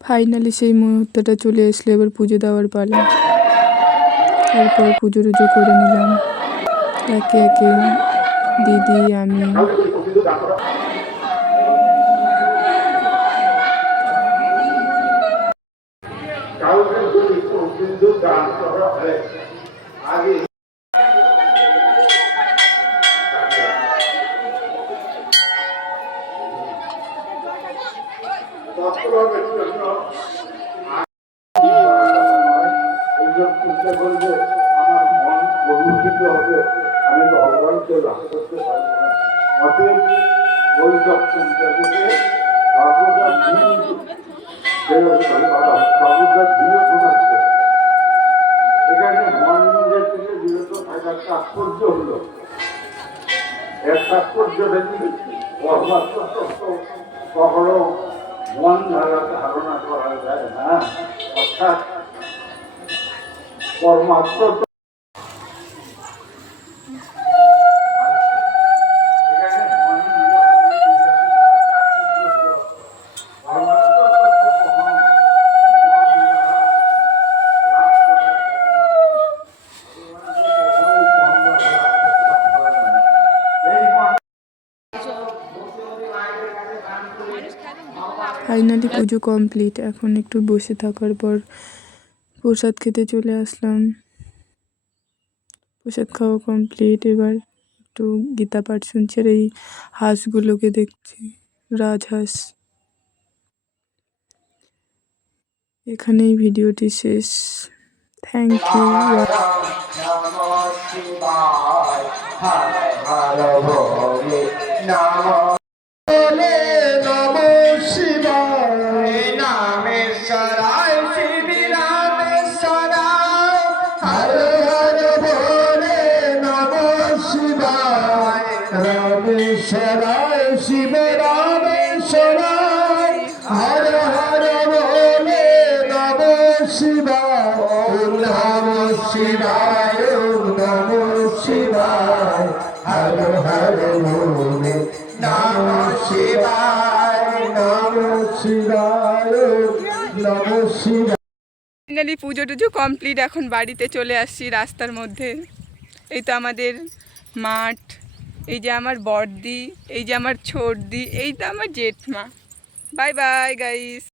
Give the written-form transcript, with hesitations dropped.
Finally সেই মুহূর্তটা চলে আসলো, এবার পুজো দেওয়ার পালা। তারপর পুজো টুজো করে নিলাম একে একে, দিদি আমি। আমি ভগবানকে লাভ করতে পারবো না। অতএব ওই সব চিন্তা থেকে সর্বদা এখানে মন নিজের থেকে বিরত থাকার তাৎপর্য হলো, এর তাৎপর্যটা কি? পরমাত্ম তত্ত্ব কখনো মন দ্বারা ধারণা করা যায় না, অর্থাৎ পরমাত্ম ফাইনালি পুজো কমপ্লিট। এখন একটু বসে থাকার পর প্রসাদ খেতে চলে আসলাম। প্রসাদ খাওয়া কমপ্লিট, এবার একটু গীতা পাঠ শুনছি আর এই হাঁসগুলোকে দেখছি, রাজহাঁস। এখানেই ভিডিওটি শেষ। Thank you. রামেশ্বরায় শিব রামেশ্বরায় হর হর বলে নম শিবায়, ওম নম শিবায়, ওম নম শিবায়, হর হর বলে নম শিবায়, নম শিবায়, নম শিবায়। ফাইনালি পুজো টুজো কমপ্লিট, এখন বাড়িতে চলে আসছি রাস্তার মধ্যে। এই তো আমাদের মাঠ, এই যে আমার বড়দি, এই যে আমার ছোটদি, এই তো আমার জেঠমা। Bye bye guys.